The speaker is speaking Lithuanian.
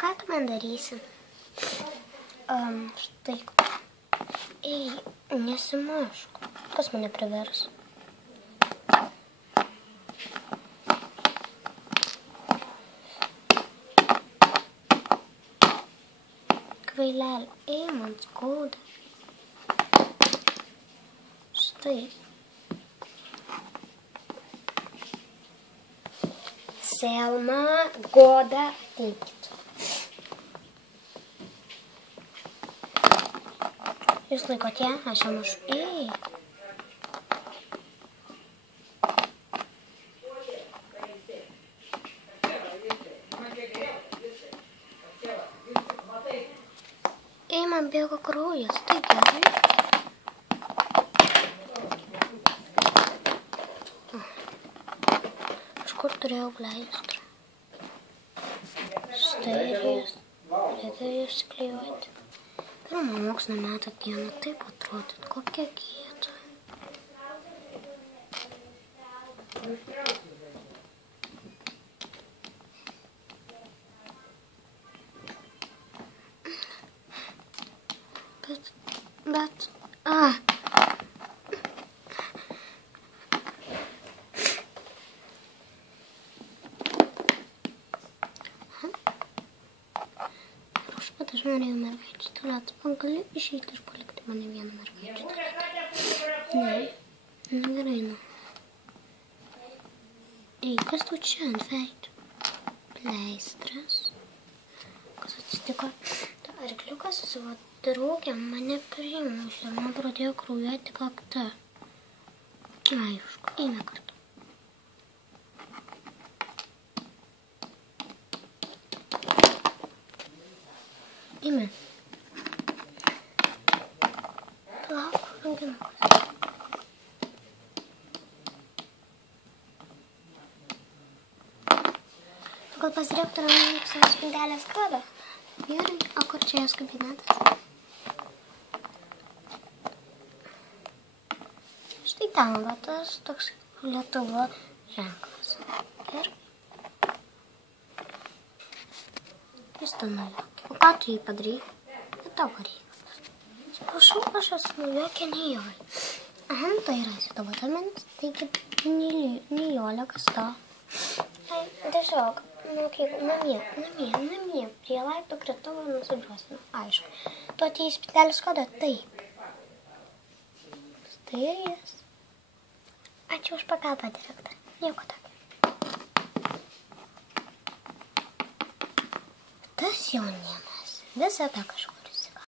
ką tu man darysi? Štai. Ei, nesimašk. Kas mane privers? Kvailelė, ei, man skauda. Štai. Selma, Goda, ateikit. Jūs laikot ją, aš ją mušu. Ei. Ei, man bėga kraujas, tai gerai. Kur turėjau pleistrą. Štai jis. Reikia jūs klijuoti. Pirmą mokslo metą dieną taip atrodyt, kokia kieta. Bet, aš norėjau mergaičių tualetą. Gali išeiti ir palikti mane vieną mergaičių tualetą? Ne. Gerai, nu. Ei, kas tu čia ant veido? Pleistras. Kas atsitiko? Ta arkliukas su savo draugė mane primušė ir man pradėjo kraujuoti kakta. Aišku, eina kartu. Eime. Lauk, rankinukas. Tu gal pas direktorą nueik savo spintelės kodą? Gerai, o kur čia jos kabinetas? Štai ten, va tas toks Lietuva ženklas. Ir jis ten nuėjo. O ką tu jį padarei? Bet tau pareikas. Atsiprašau, aš esu naujokė Nijolė. Aha, tai rasi tavo tamins. Taigi, Nijolė, kas to? Tiesiog, namie, prie laiptų prie tavo nusidžiuosinu. Aišku. Tu atėjai spintelės kodą? Taip. Tai ir jis. Ačiū už pagalbą, direktorė. Nieko tokio. Tas jaunimas visada kažko